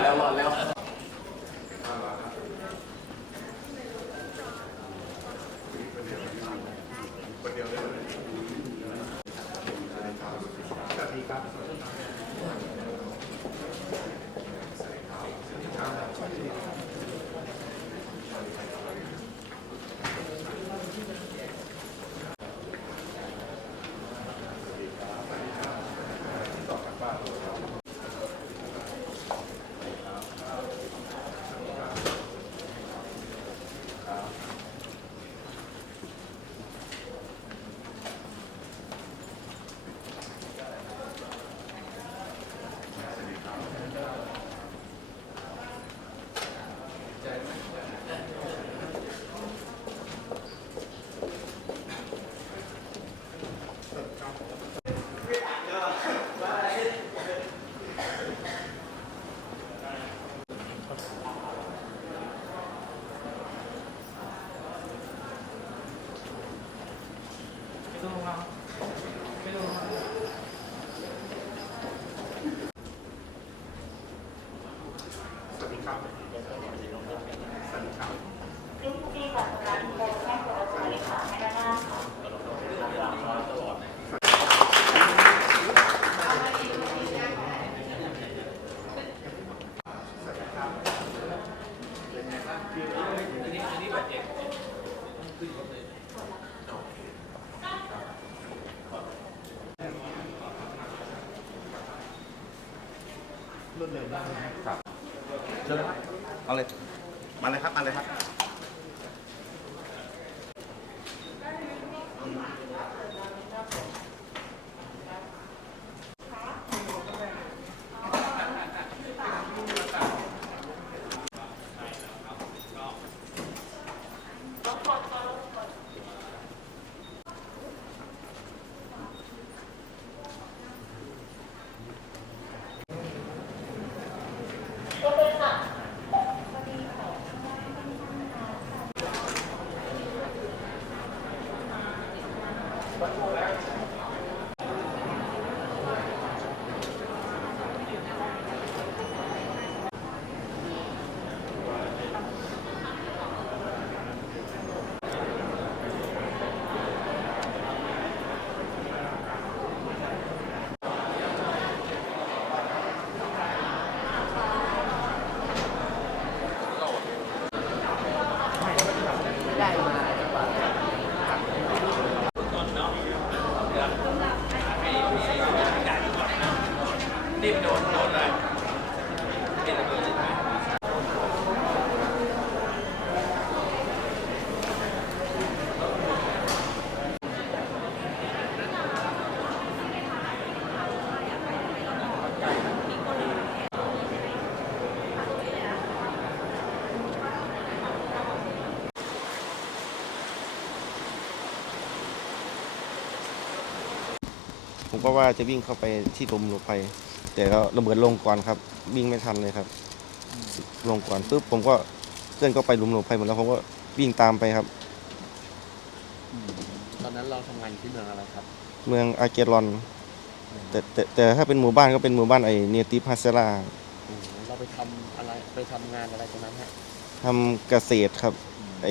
聊吧，聊。 เชิญเลยครับเอาเลย มาเลยครับ มาเลยครับ ผมก็ว่าจะวิ่งเข้าไปที่ลมหลบภัย แต่ก็ระเบิดลงก่อนครับ วิ่งไม่ทันเลยครับ ลงก่อนปุ๊บผมก็เพื่อนก็ไปหลุมหลบภัยหมดแล้วผมก็วิ่งตามไปครับ ตอนนั้นเราทำงานอยู่ที่เมืองอะไรครับ เมืองอาเกรอน แต่แต่แต่ถ้าเป็นหมู่บ้านก็เป็นหมู่บ้านไอเนติพัสลาอืมเราไปทำอะไรไปทำงานอะไรตรงนั้นฮะทำเกษตรครับไอ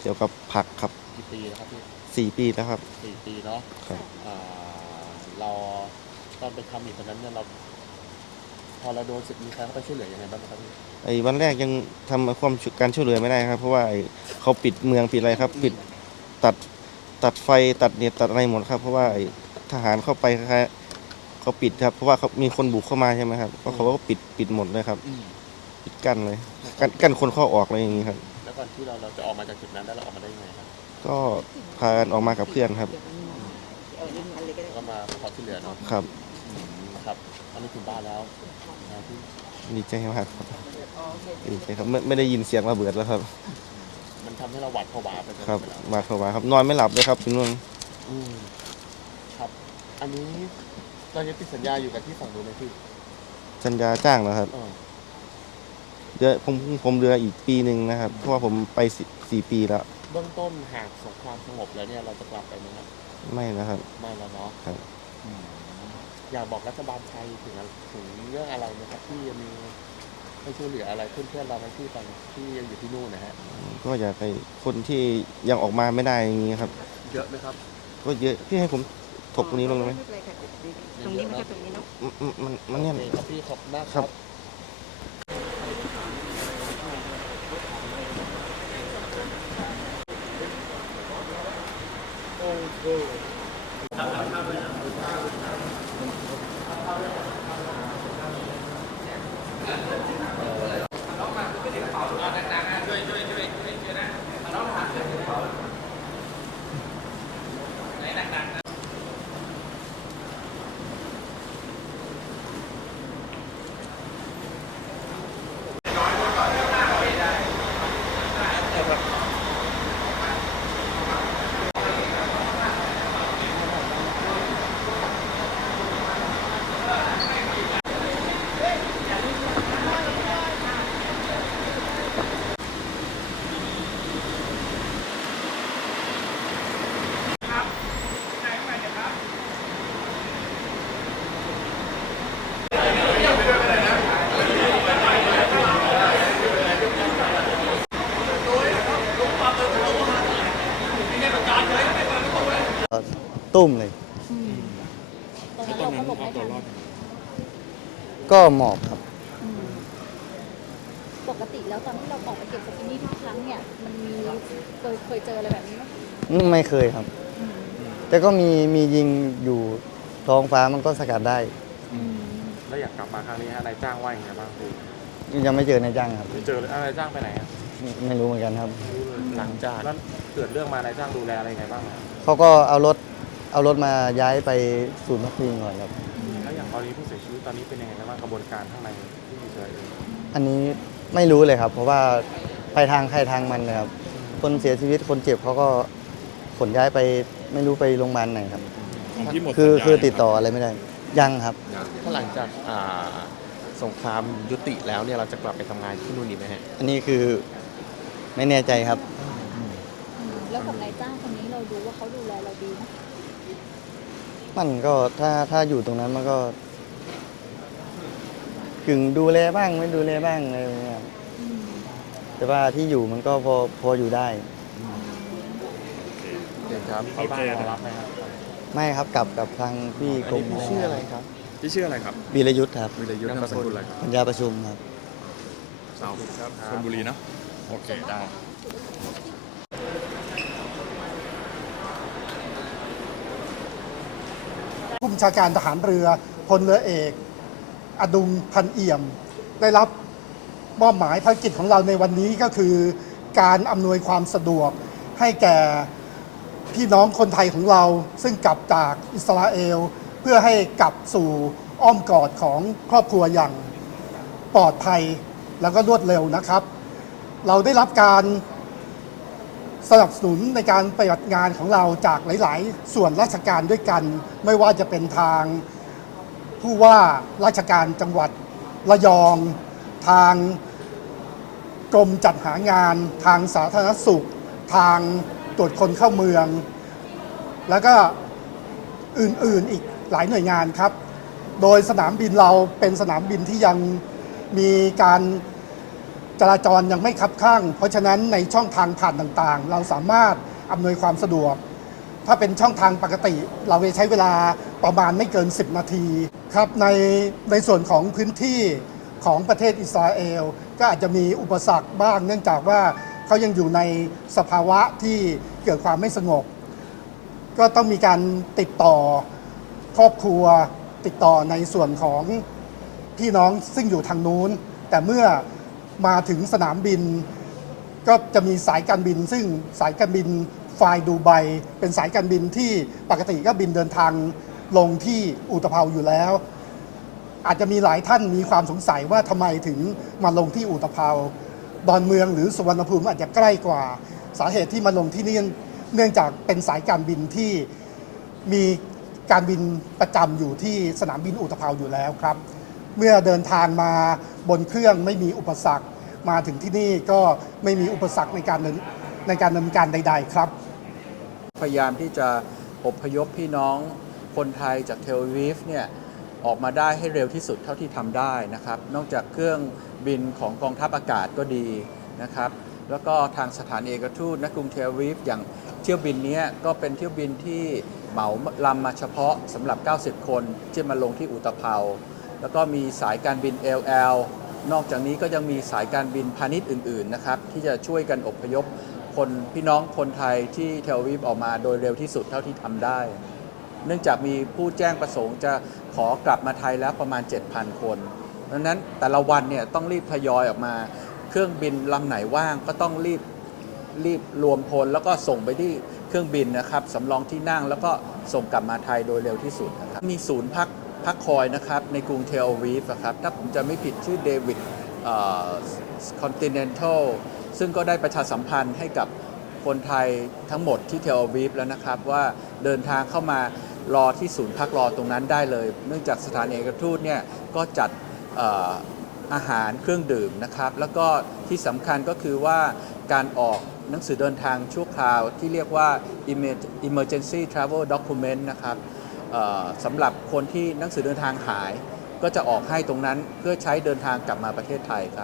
เกี่ยวกับผักครับกี่ปีแล้วครับพี่สี่ปีแล้วครับสี่ปีเนาะครับ อ่า เราตอนไปทำอยู่ตอนนั้นเนี่ยเรา พอเราโดนสึกมีใครเข้าไปช่วยเหลือยังไงบ้างไหมครับพี่ไอ้วันแรกยังทำความช่วยการช่วยเหลือไม่ได้ครับ เพราะว่าไอ้เขาปิดเมืองปิดอะไรครับ ปิดตัดตัดไฟตัดเน็ตตัดอะไรหมดครับ เพราะว่าไอ้ทหารเข้าไปคล้ายๆเขาปิดครับ เพราะว่าเขามีคนบุกเข้ามาใช่ไหมครับก็เขาก็ปิดปิดหมดเลยครับ อืมปิดกั้นเลยกั้นกั้นคนเข้าออกอะไรอย่างนี้ครับ แล้วก่อนที่เราเราจะออกมาจากจุดนั้นแล้วเราออกมาได้ยังไงครับ ก็พากันออกมากับเพื่อนครับ แล้วก็มาขอช่วยเหลือเนาะครับ อืมครับตอนนี้ถึงบ้านแล้วนะพี่ดีใจมากครับดีใจครับไม่ไม่ได้ยินเสียงระเบิดแล้วครับ มันทำให้เราหวาดผวาไปหมดครับเลยนะมาเข้ามาครับนอนไม่หลับเลยครับพี่นุ่นอืมครับ อันนี้เรายังติดสัญญาอยู่กับที่ฝั่งนู้นไหมพี่สัญญาจ้างแล้วครับเออเดือนผมผมเดือนอีกปีหนึ่งนะครับ เพราะว่าผมไปสี่สี่ปีแล้ว เบื้องต้นหากสงครามสงบแล้วเนี่ยเราจะกลับไปไหมครับ ไม่นะครับ ไม่แล้วเนาะครับ อืมอยากบอกรัฐบาลไทยถึงอะไรถึงเรื่องอะไรนะครับที่ยังมีให้ช่วยเหลืออะไรเพื่อนๆเราในที่ตอนที่ยังอยู่ที่นู่นนะฮะก็อยากให้คนที่ยังออกมาไม่ได้อย่างนี้ครับ เยอะไหมครับ ก็เยอะพี่ให้ผมถกตรงนี้ลงได้ไหมตรงนี้มันก็ตรงนี้เนาะ มันมันมันเนี่ย โอเคครับพี่ขอบคุณมากคครัรับ บ ค ตุ้มเลย ตอนนั้นเราก็หลบไม่ทันก็หมอบครับ อืมปกติแล้วตอนที่เราออกไปเก็บสกินนี่ทุกครั้งเนี่ย มันมีเคยเคยเจออะไรแบบนี้ไหมไม่เคยครับ อืมแต่ก็มีมียิงอยู่ท้องฟ้ามันก็สกัดได้ อืมแล้วอยากกลับมาครั้งนี้ฮะนายจ้างว่ายังไงบ้างพี่ยังไม่เจอนายจ้างครับ ไม่เจอเลยอะนายจ้างไปไหนอะไม่ไม่รู้เหมือนกันครับ หลังจาก แล้วเกิดเรื่องมานายจ้างดูแลอะไรยังไงบ้างอะเขาก็เอารถ เอารถมาย้ายไปศูนย์พักพิงก่อนครับ แล้วอย่างกรณีผู้เสียชีวิตตอนนี้เป็นยังไงกันบ้างกระบวนการข้างในที่อิสราเอลอันนี้ไม่รู้เลยครับ เพราะว่าไปทางใครทางมันเลยครับ คนเสียชีวิตคนเจ็บเขาก็ขนย้ายไปไม่รู้ไปโรงพยาบาลไหนครับคือคือติดต่ออะไรไม่ได้ ยังครับ ถ้าหลังจากอ่าสงครามยุติแล้วเนี่ยเราจะกลับไปทำงานที่นู่นอีกไหมฮะอันนี้คือไม่แน่ใจครับอืมแล้วกับนายจ้างคนนี้เราดูว่าเขาดูแลเราดีไหม มันก็ถ้าถ้าอยู่ตรงนั้นมันก็กึ่งดูแลบ้างไม่ดูแลบ้างอะไรอย่างเงี้ยครับอืมแต่ว่าที่อยู่มันก็พอพออยู่ได้ เดี๋ยวครับที่บ้านรอรับไหมครับไม่ครับกลับกับทางพี่กรมชื่ออะไรครับพี่ชื่ออะไรครับวีรยุทธ์ครับวิรยุทธ์นามสกุลอะไรครับปัญญาประชุมครับสาวครับชลบุรีเนาะโอเคได้ ผู้บัญ ชาการทหารเรือพลเรือเอก อดุงพันเอี่ยม ได้รับมอบหมายภารกิจของเราในวันนี้ก็คือการอำนวยความสะดวกให้แก่พี่น้องคนไทยของเราซึ่งกลับจากอิสราเอล เพื่อให้กลับสู่อ้อมกอดของครอบครัวอย่างปลอดภัยแล้วก็รวดเร็วนะครับ เราได้รับการ สนับสนุนในการปฏิบัติงานของเราจากหลาย ๆ ส่วนราชการด้วยกัน ไม่ว่าจะเป็นทางผู้ว่าราชการจังหวัดระยอง ทางกรมจัดหางาน ทางสาธารณสุข ทางตรวจคนเข้าเมือง แล้วก็อื่น ๆ อีกหลายหน่วยงานครับ โดยสนามบินเราเป็นสนามบินที่ยังมีการ จราจรยังไม่คับข้าง เพราะฉะนั้นในช่องทางผ่านต่างๆ เราสามารถอำนวยความสะดวก ถ้าเป็นช่องทางปกติ เราจะใช้เวลาประมาณไม่เกิน 10 นาทีครับในในส่วนของพื้นที่ของประเทศอิสราเอล ก็อาจจะมีอุปสรรคบ้าง เนื่องจากว่าเขายังอยู่ในสภาวะที่เกิดความไม่สงบ ก็ต้องมีการติดต่อครอบครัวติดต่อในส่วนของพี่น้องซึ่งอยู่ทางนู้น แต่เมื่อ มาถึงสนามบิน ก็จะมีสายการบิน ซึ่งสายการบินไฟล์ดูไบเป็นสายการบินที่ปกติก็บินเดินทางลงที่อุตภเปาอยู่แล้ว อาจจะมีหลายท่านมีความสงสัยว่าทำไมถึงมาลงที่อุตภเปาดอนเมืองหรือสุวรรณภูมิอาจจะใกล้กว่า สาเหตุที่มาลงที่นี่เนื่องจากเป็นสายการบินที่มีการบินประจำอยู่ที่สนามบินอุตภเปาอยู่แล้วครับ เมื่อเดินทางมาบนเครื่องไม่มีอุปสรรค มาถึงที่นี่ก็ไม่มีอุปสรรคในการในการดำเนินการใด ๆ ครับ พยายามที่จะอพยพพี่น้องคนไทยจากเทลวีฟเนี่ยออกมาได้ให้เร็วที่สุดเท่าที่ทำได้นะครับ นอกจากเครื่องบินของกองทัพอากาศก็ดีนะครับ แล้วก็ทางสถานเอกทูตณกรุงเทลวีฟอย่างเที่ยวบินเนี้ยก็เป็นเที่ยวบินที่เหมาลำมาเฉพาะสำหรับ 90 คนที่มาลงที่อุตภเปาแล้วก็มีสายการบิน LL นอกจากนี้ก็ยังมีสายการบินพาณิชย์อื่นๆนะครับที่จะช่วยกันอพยพคนพี่น้องคนไทยที่เทลวีฟออกมาโดยเร็วที่สุดเท่าที่ทำได้ เนื่องจากมีผู้แจ้งประสงค์จะขอกลับมาไทยแล้วประมาณ 7,000 คนดังนั้นแต่ละวันเนี่ยต้องรีบทยอยออกมา เครื่องบินลำไหนว่างก็ต้องรีบรีบรวมพลแล้วก็ส่งไปที่เครื่องบินนะครับสำรองที่นั่งแล้วก็ส่งกลับมาไทยโดยเร็วที่สุดนะครับมีศูนย์พัก พักคอยนะครับในกรุงเทลวีฟอะครับถ้าผมจะไม่ผิดชื่อเดวิดคอนติเนนทัลซึ่งก็ได้ประชาสัมพันธ์ให้กับคนไทยทั้งหมดที่เทลอาวีฟแล้วนะครับ ว่าเดินทางเข้ามารอที่ศูนย์พักรอตรงนั้นได้เลย เนื่องจากสถานเอกทูตเนี่ยก็จัดออาหารเครื่องดื่มนะครับ แล้วก็ที่สำคัญก็คือว่าการออกหนังสือเดินทางชั่วคราวที่เรียกว่า emergency travel document นะครับ สำหรับคนที่หนังสือเดินทางหายก็จะออกให้ตรงนั้นเพื่อใช้เดินทางกลับมาประเทศไทยครับ